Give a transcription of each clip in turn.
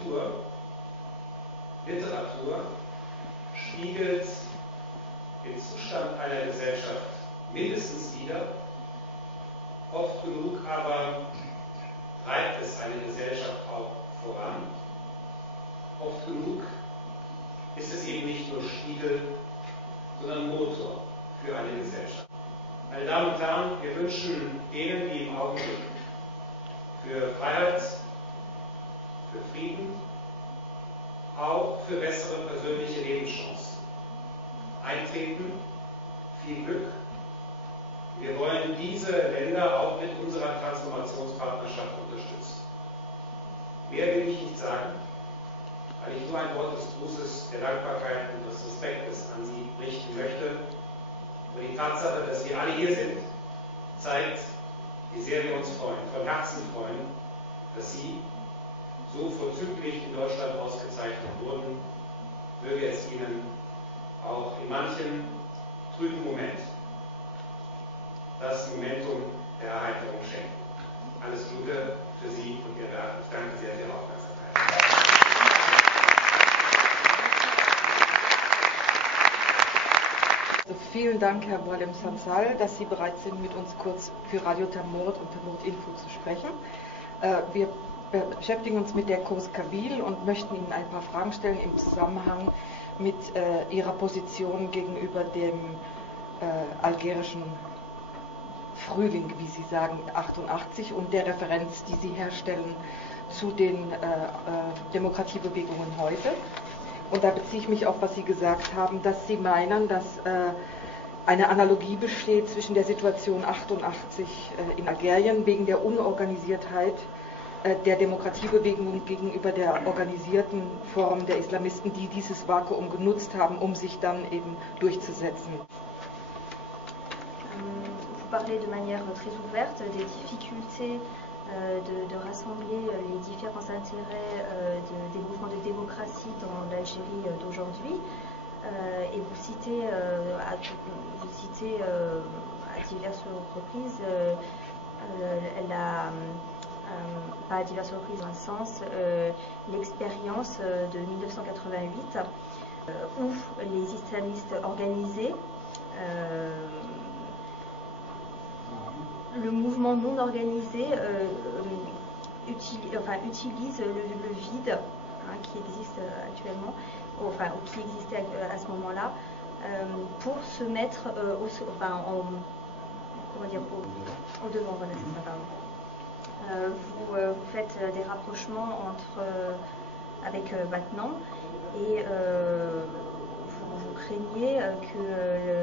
Kultur, Literatur spiegelt den Zustand einer Gesellschaft mindestens wider, oft genug aber treibt es eine Gesellschaft auch voran. Oft genug ist es eben nicht nur Spiegel, sondern Motor für eine Gesellschaft. Meine Damen und Herren, wir wünschen denen, die im Augenblick für Freiheit, für Frieden, auch für bessere persönliche Lebenschancen eintreten, viel Glück. Wir wollen diese Länder auch mit unserer Transformationspartnerschaft unterstützen. Mehr will ich nicht sagen, weil ich nur ein Wort des Grußes, der Dankbarkeit und des Respektes an Sie richten möchte. Und die Tatsache, dass wir alle hier sind, zeigt, wie sehr wir uns freuen, von Herzen freuen, dass Sie so vorzüglich in Deutschland ausgezeichnet wurden. Möge es Ihnen auch in manchen trüben Moment das Momentum der Erheiterung schenken. Alles Gute für Sie und Ihr Werk. Ich danke sehr für Ihre Aufmerksamkeit. Vielen Dank, Herr Boualem Sansal, dass Sie bereit sind, mit uns kurz für Radio Tamort und Tamort Info zu sprechen. Wir beschäftigen uns mit der Kurs Kabyl und möchten Ihnen ein paar Fragen stellen im Zusammenhang mit Ihrer Position gegenüber dem algerischen Frühling, wie Sie sagen, 88 und der Referenz, die Sie herstellen zu den Demokratiebewegungen heute. Und da beziehe ich mich auf, was Sie gesagt haben, dass Sie meinen, dass eine Analogie besteht zwischen der Situation 88 in Algerien wegen der Unorganisiertheit der Demokratiebewegung gegenüber der organisierten Form der Islamisten, die dieses Vakuum genutzt haben, um sich dann eben durchzusetzen. Vous parlez de manière très ouverte des difficultés de rassembler les différents intérêts des mouvements de démocratie dans l'Algérie d'aujourd'hui. Et vous citez à diverses reprises pas à diverses reprises dans un sens, l'expérience de 1988 où les islamistes organisés, le mouvement non organisé utilise le vide qui existe actuellement, ou qui existait à ce moment-là, pour se mettre au devant, voilà, c'est ça, pardon. Vous faites des rapprochements avec maintenant et vous craignez que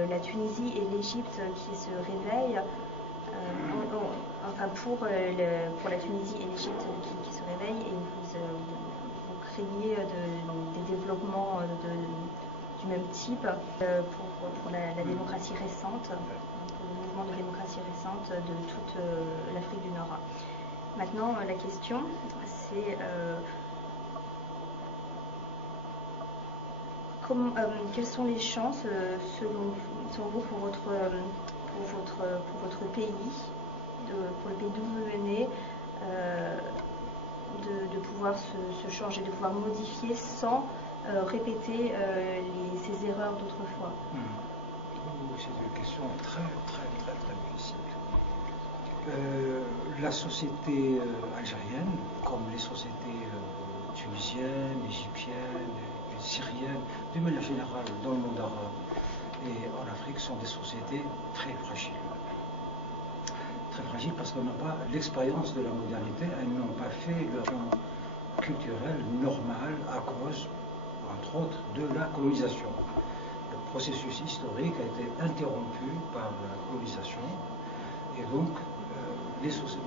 la Tunisie et l'Égypte qui se réveillent, pour la Tunisie et l'Égypte qui se réveillent, et vous craignez des développements du même type pour la démocratie récente, pour le mouvement de démocratie récente de toute l'Afrique du Nord. Maintenant, la question, c'est quelles sont les chances, selon vous, pour votre pays, pour le pays d'où vous venez, de pouvoir se changer, de pouvoir modifier sans répéter ces erreurs d'autrefois? C'est une question très difficile. La société algérienne, comme les sociétés tunisiennes, égyptiennes, et syriennes, d'une manière générale dans le monde arabe et en Afrique, sont des sociétés très fragiles. Très fragiles parce qu'elles n'ont pas l'expérience de la modernité, elles n'ont pas fait leur plan culturel normal à cause, entre autres, de la colonisation. Le processus historique a été interrompu par la colonisation et donc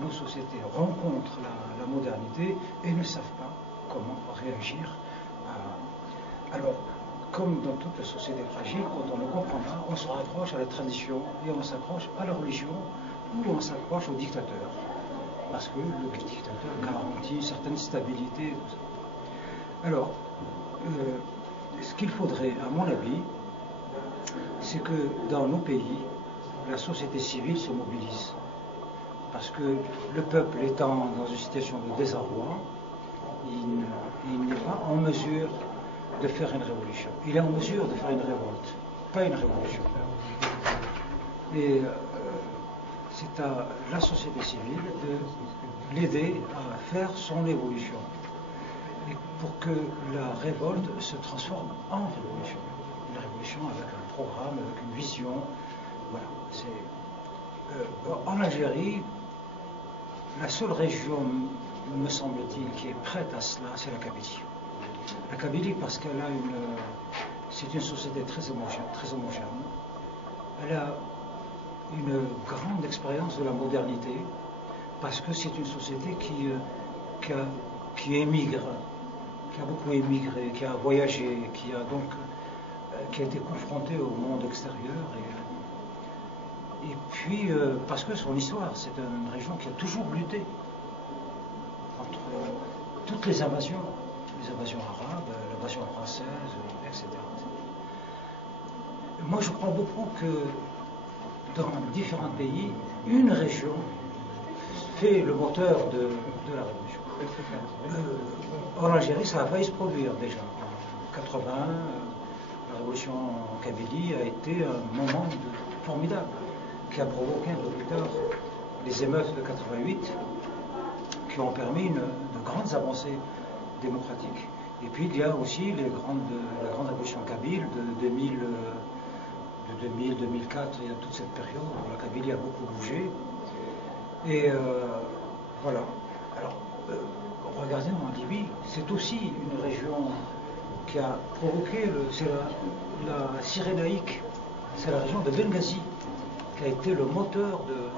nos sociétés rencontrent la modernité et ne savent pas comment réagir Alors, comme dans toute la société fragile, quand on ne comprend pas, on se raccroche à la tradition et on s'accroche à la religion ou on s'accroche au dictateur. Parce que le dictateur garantit une certaine stabilité. Alors, ce qu'il faudrait, à mon avis, c'est que dans nos pays, la société civile se mobilise. Parce que le peuple étant dans une situation de désarroi, il n'est pas en mesure de faire une révolution. Il est en mesure de faire une révolte, pas une révolution. Et c'est à la société civile de l'aider à faire son évolution. Et pour que la révolte se transforme en révolution. Une révolution avec un programme, avec une vision. Voilà. En Algérie, la seule région, me semble-t-il, qui est prête à cela, c'est la Kabylie. La Kabylie, parce qu'elle a c'est une société très homogène. Elle a une grande expérience de la modernité, parce que c'est une société qui émigre, qui a beaucoup émigré, qui a voyagé, qui a été confrontée au monde extérieur. Et puis, parce que son histoire, c'est une région qui a toujours lutté contre toutes les invasions arabes, l'invasion française, etc. Moi, je crois beaucoup que dans différents pays, une région fait le moteur de la révolution. En Algérie, ça a failli se produire déjà. En 80, la révolution en Kabylie a été un moment formidable qui a provoqué un peu plus tard les émeutes de 88 qui ont permis de grandes avancées démocratiques. Et puis il y a aussi la grande révolution kabyle de 2004, il y a toute cette période où la Kabylie a beaucoup bougé. Et voilà. Alors, regardez en Libye, c'est aussi une région qui a provoqué, c'est la Cyrénaïque, c'est la région de Benghazi qui a été le moteur de...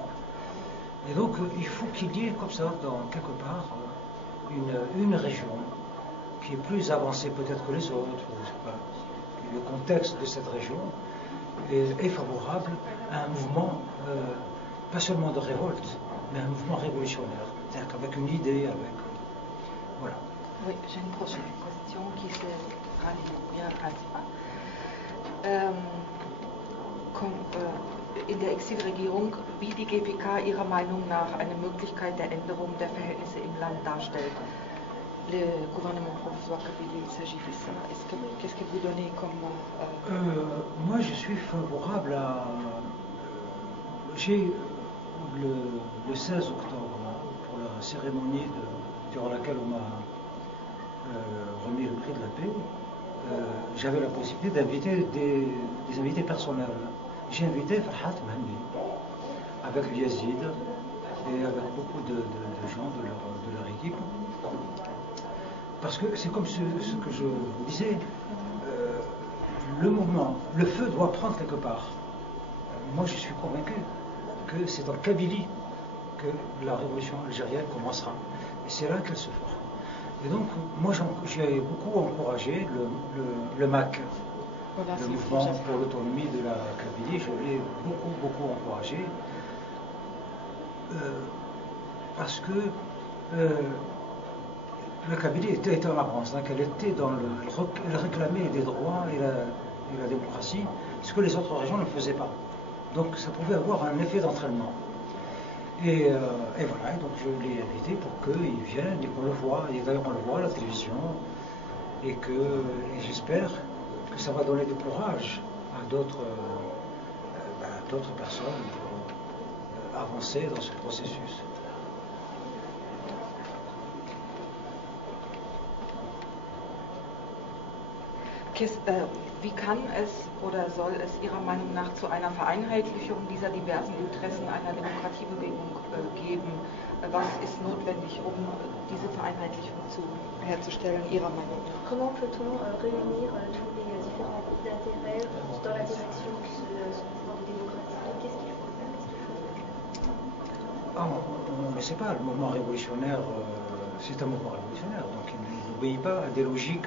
Et donc il faut qu'il y ait comme ça, quelque part, une région qui est plus avancée peut-être que les autres, je sais pas. Le contexte de cette région est favorable à un mouvement, pas seulement de révolte, mais un mouvement révolutionnaire. C'est-à-dire qu'avec une idée, voilà. Oui, j'ai une prochaine question qui c'est bien einfach. In der Exilregierung, wie die GPK Ihrer Meinung nach eine Möglichkeit der Änderung der Verhältnisse im Land darstellt. Le gouvernement provisoire Kabylie, il s'agit de ça. Qu'est-ce que vous donnez comme... Moi, je suis favorable à... J'ai le 16 octobre, pour la cérémonie durant laquelle on m'a remis le prix de la paix, j'avais la possibilité d'inviter des invités personnels. J'ai invité Farhat Mahdi avec Yazid et avec beaucoup de gens de leur équipe. Parce que c'est comme ce que je vous disais, le mouvement, le feu doit prendre quelque part. Moi, je suis convaincu que c'est en Kabylie que la révolution algérienne commencera. Et c'est là qu'elle se fera. Et donc, moi, j'ai beaucoup encouragé le MAC, le mouvement pour l'autonomie de la Kabylie. Je l'ai beaucoup encouragé. Parce que la Kabylie était en avance, donc elle réclamait des droits et la démocratie, ce que les autres régions ne faisaient pas. Donc ça pouvait avoir un effet d'entraînement. Et voilà, donc je l'ai invité pour qu'ils viennent et qu'on le voit. Et d'ailleurs on le voit à la télévision. Et j'espère que ça va donner du courage à d'autres personnes pour avancer dans ce processus. Wie kann es oder soll es Ihrer Meinung nach zu einer Vereinheitlichung dieser diversen Interessen einer Demokratiebewegung geben? Was ist notwendig, um diese Vereinheitlichung herzustellen, Ihrer Meinung nach? Comment peut-on réunir tous les différents groupes d'intérêt dans la direction de ce mouvement de démocratie? Qu'est-ce qu'il faut faire? On ne sait pas, le mouvement révolutionnaire, c'est un mouvement révolutionnaire, donc il n'obéit pas à des logiques